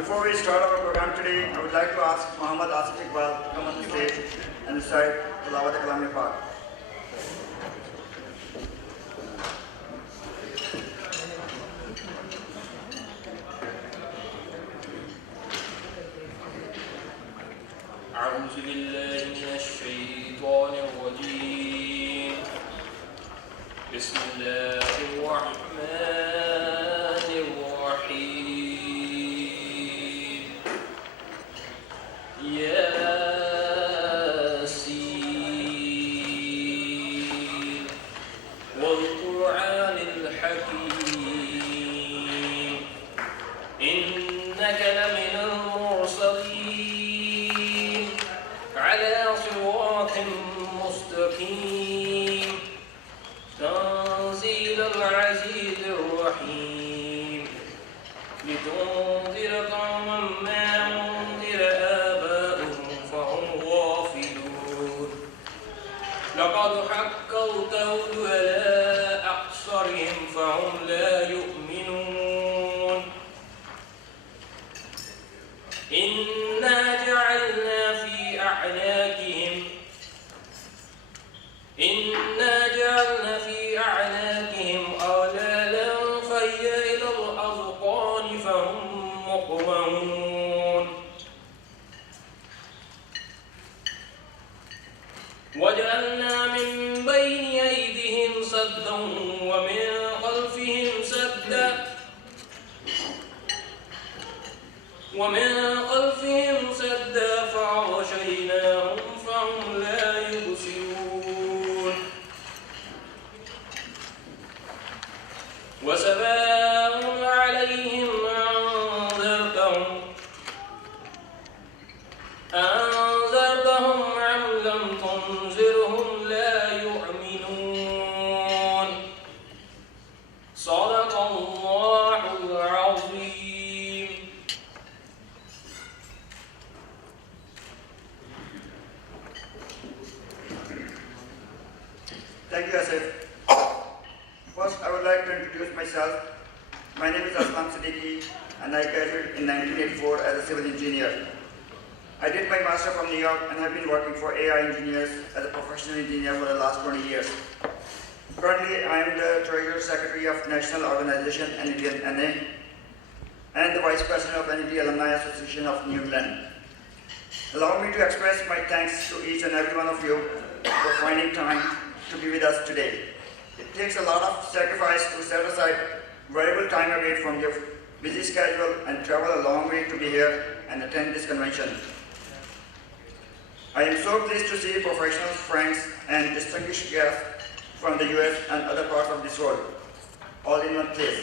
Before we start our program today, I would like to ask Muhammad Asif Iqbal to come on the stage and recite Tilawat Kalam-e-Pak. أعوذ بالله من الشيطان الرجيم. بسم الله الرحمن الرحيم. ياسين والقرآن الحكيم إنك لمن المرسلين على صراط مستقيم تنزيل العزيز الرحيم لتنذر قوما ما أنذر آباؤهم فهم غافلون لقد حق القول على أكثرهم فهم لا يؤمنون إنا جعلنا في أعناقهم أغلالا فهي إلى الأذقان فهم مقمحون وجعلنا من بين أيديهم سدا ومن خلفهم سدا فأغشيناهم فهم لا يبصرون وسواء عليهم أنذرتهم أم لم تنذرهم لا يؤمنون صدق الله العظيم. Thank you, Asif. First, I would like to introduce myself. My name is Aslam Siddiqui, and I graduated in 1984 as a civil engineer. I did my master from New York and have been working for AI engineers as a professional engineer for the last 20 years. Currently, I am the Treasurer Secretary of National Organization NED NA and the Vice President of NED Alumni Association of New England. Allow me to express my thanks to each and every one of you for finding time to be with us today. It takes a lot of sacrifice to set aside valuable time away from your busy schedule and travel a long way to be here and attend this convention. I am so pleased to see professionals, friends, and distinguished guests from the US and other parts of this world, all in one place.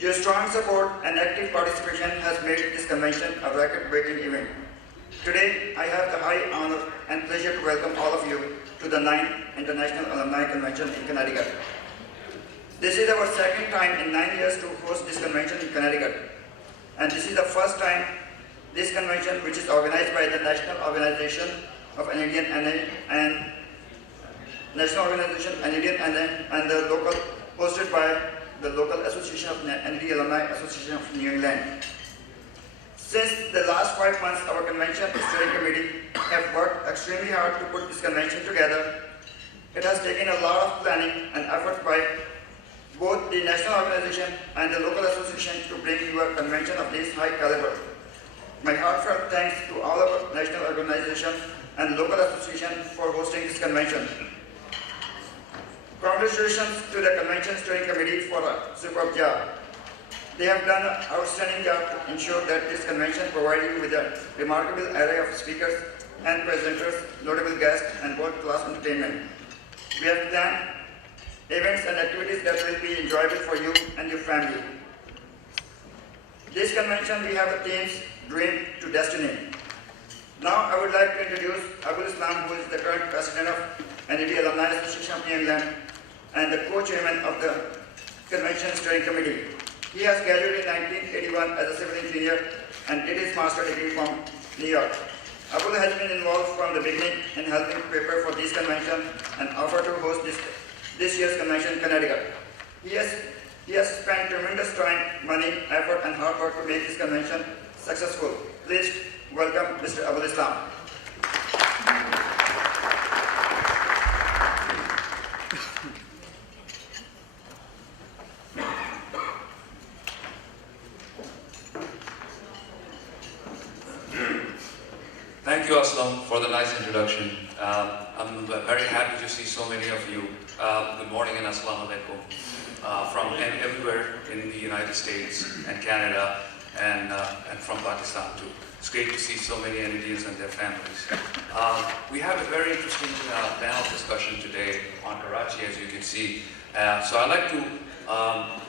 Your strong support and active participation has made this convention a record-breaking event. Today, I have the high honor and pleasure to welcome all of you to the 9th International Alumni Convention in Connecticut. This is our second time in 9 years to host this convention in Connecticut. And this is the first time this convention, which is organized by the National Organization of Canadian NA and National Organization Canadian NA and the local, hosted by the local association of NED Alumni Association of New England. Since the last 5 months, our convention steering committee have worked extremely hard to put this convention together. It has taken a lot of planning and effort by both the national organization and the local association to bring you a convention of this high caliber. My heartfelt thanks to all of our national organization and local association for hosting this convention. Congratulations to the convention steering committee for a superb job. They have done an outstanding job to ensure that this convention provides you with a remarkable array of speakers and presenters, notable guests, and world-class entertainment. We have planned events and activities that will be enjoyable for you and your family. This convention, we have a themes, Dream to Destiny. Now, I would like to introduce Abul Islam, who is the current president of NED Alumni Association of New England and the co-chairman of the convention steering committee. He has graduated in 1981 as a civil engineer and did his master's degree from New York. Abul has been involved from the beginning in helping prepare for this convention and offered to host this year's convention in Connecticut. He has He has spent tremendous time, money, effort, and hard work to make this convention successful. Please welcome Mr. Abul Islam. Thank you, Aslam, for the nice introduction. I'm very happy to see so many of you. Good morning and Assalamu alaikum. From everywhere in the United States and Canada and from Pakistan too. It's great to see so many Indians and their families. We have a very interesting panel discussion today on Karachi, as you can see. So I'd like to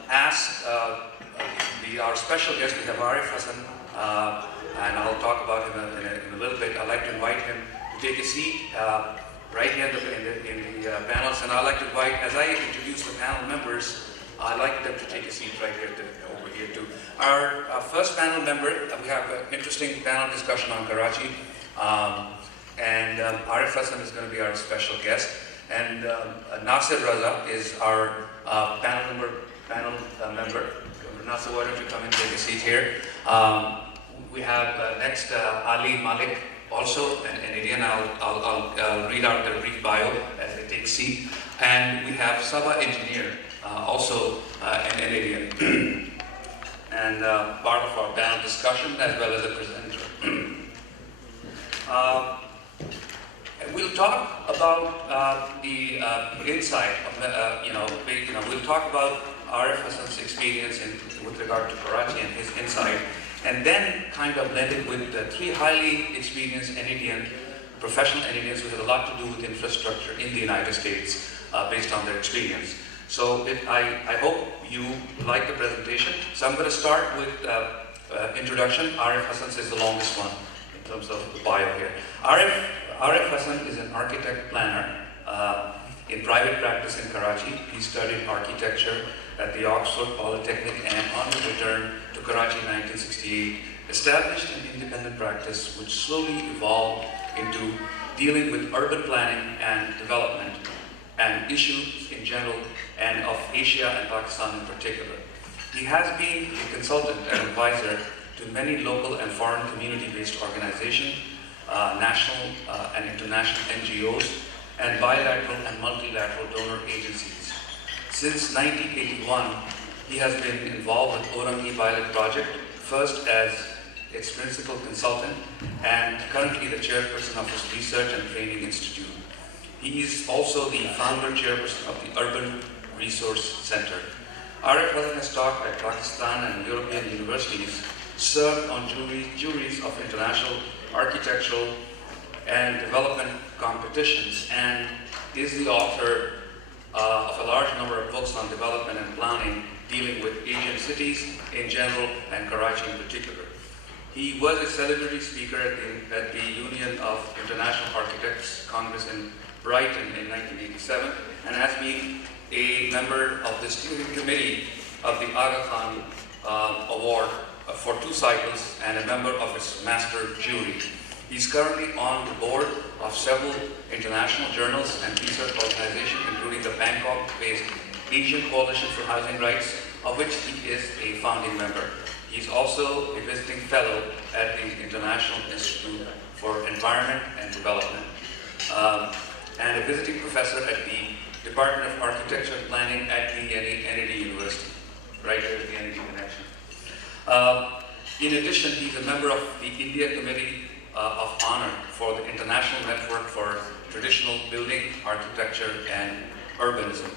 ask our special guest. We have Arif Hassan, and I'll talk about him in a little bit. I'd like to invite him to take a seat right here in the panels, and I'd like to invite, as I introduce the panel members, I'd like them to take a seat right here over here too. Our first panel member, we have an interesting panel discussion on Karachi, and Arif Hassan is going to be our special guest, and Nasir Raza is our panel member. Nasir, why don't you come and take a seat here? We have next Ali Malik, also an Indian. I'll read out their brief bio as they take a seat. And we have Sabah Engineer, also an Indian, and part of our panel discussion as well as a presenter. We'll talk about the insight of we'll talk about Arif Hassan's experience with regard to Karachi and his insight, and then kind of blend it with three highly experienced professional Indians who have a lot to do with infrastructure in the United States based on their experience. So I hope you like the presentation. So I'm going to start with introduction. Arif Hassan is the longest one in terms of the bio here. Arif Hassan is an architect planner in private practice in Karachi. He studied architecture at the Oxford Polytechnic and on his return to Karachi in 1968, established an independent practice which slowly evolved into dealing with urban planning and development and issues in general and of Asia and Pakistan in particular. He has been a consultant and advisor to many local and foreign community-based organizations, national and international NGOs, and bilateral and multilateral donor agencies. Since 1981, he has been involved with Orangi Pilot Project, first as its principal consultant and currently the chairperson of its Research and Training Institute. He is also the founder chairperson of the Urban Resource Center. Arif Hassan has taught at Pakistan and European universities, served on juries of international architectural and development competitions, and is the author of a large number of books on development and planning dealing with Asian cities in general and Karachi in particular. He was a celebrity speaker at the Union of International Architects Congress in Brighton in 1987, and has been a member of the steering committee of the Aga Khan Award for 2 cycles and a member of its master jury. He's currently on the board of several international journals and research organizations, including the Bangkok-based Asian Coalition for Housing Rights, of which he is a founding member. He's also a visiting fellow at the International Institute for Environment and Development, and a visiting professor at the Department of Architecture and Planning at the NED University, right there at the NED connection. In addition, he's a member of the India Committee of Honor for the International Network for Traditional Building, Architecture and Urbanism.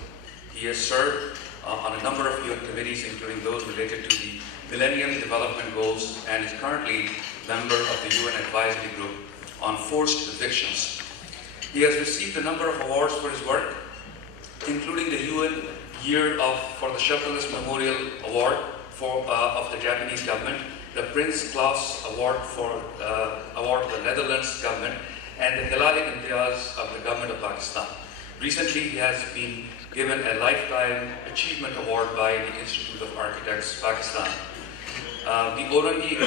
He has served on a number of UN committees, including those related to the Millennium Development Goals, and is currently member of the UN Advisory Group on Forced Evictions. He has received a number of awards for his work, including the UN for the Shelterless Memorial Award of the Japanese government, the Prince Claus Award for the Netherlands government, and the Hilali Imtiaz of the government of Pakistan. Recently, he has been given a Lifetime Achievement Award by the Institute of Architects, Pakistan. The Orangi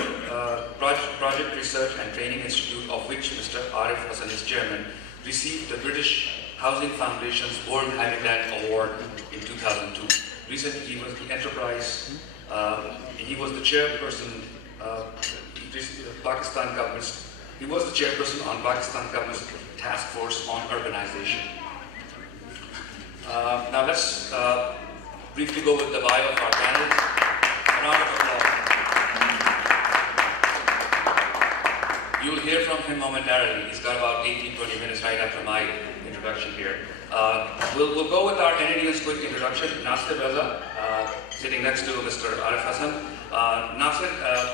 Project Research and Training Institute, of which Mr. Arif Hassan is chairman, received the British Housing Foundation's World Habitat Award in 2002. Recently, he was the enterprise, he was the chairperson, Pakistan government's, he was the chairperson on Pakistan government's task force on urbanization. Now let's briefly go with the bio of our panelists. A round of applause. You'll hear from him momentarily. He's got about 18-20 minutes right after my introduction here. We'll go with our Canadian's quick introduction. Nasir Raza, sitting next to Mr. Arif Hassan. Nasir has,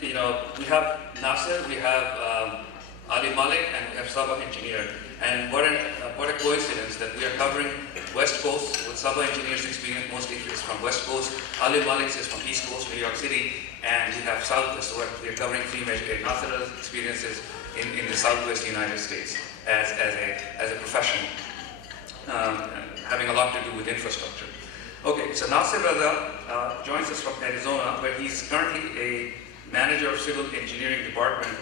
we have Nasir, we have Ali Malik, and we have Sabah Engineer. And what a coincidence that we are covering West Coast with Sabah Engineer's experience, mostly is from West Coast. Ali Malik's is from East Coast, New York City, and we have Southwest. So we are covering three major Nasir's experiences in the Southwest United States as a professional, having a lot to do with infrastructure. Okay, so Nasir Raza joins us from Arizona, where he's currently a manager of civil engineering department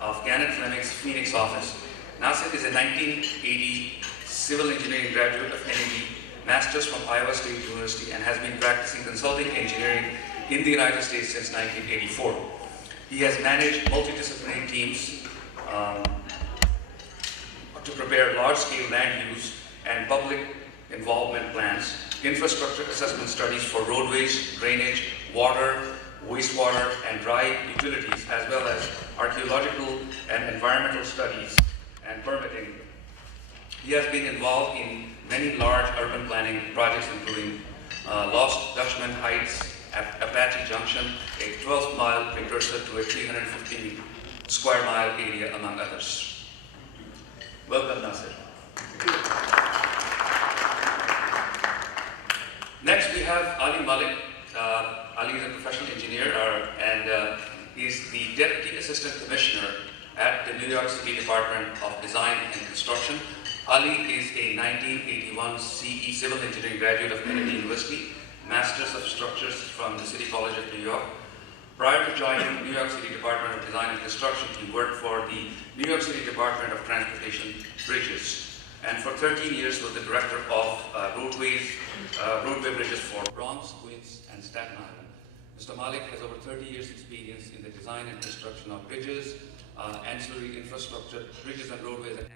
of Gannon Fleming's Phoenix office. Nasir is a 1980 civil engineering graduate of NAD, master's from Iowa State University, and has been practicing consulting engineering in the United States since 1984. He has managed multidisciplinary teams to prepare large-scale land use and public involvement plans, infrastructure assessment studies for roadways, drainage, water, wastewater, and dry utilities, as well as archaeological and environmental studies and permitting. He has been involved in many large urban planning projects, including Lost Dutchman Heights, Apache Junction, a 12-mile precursor to a 350 square mile area, among others. Welcome, Nasir. Next, we have Ali Malik. Ali is a professional engineer and is the Deputy Assistant Commissioner at the New York City Department of Design and Construction. Ali is a 1981 CE Civil Engineering graduate of Kennedy University, Masters of Structures from the City College of New York. Prior to joining New York City Department of Design and Construction, he worked for the New York City Department of Transportation Bridges, and for 13 years was the director of roadway bridges for Bronx, Queens, and Staten Island. Mr. Malik has over 30 years experience in the design and construction of bridges, ancillary infrastructure, bridges and roadways, and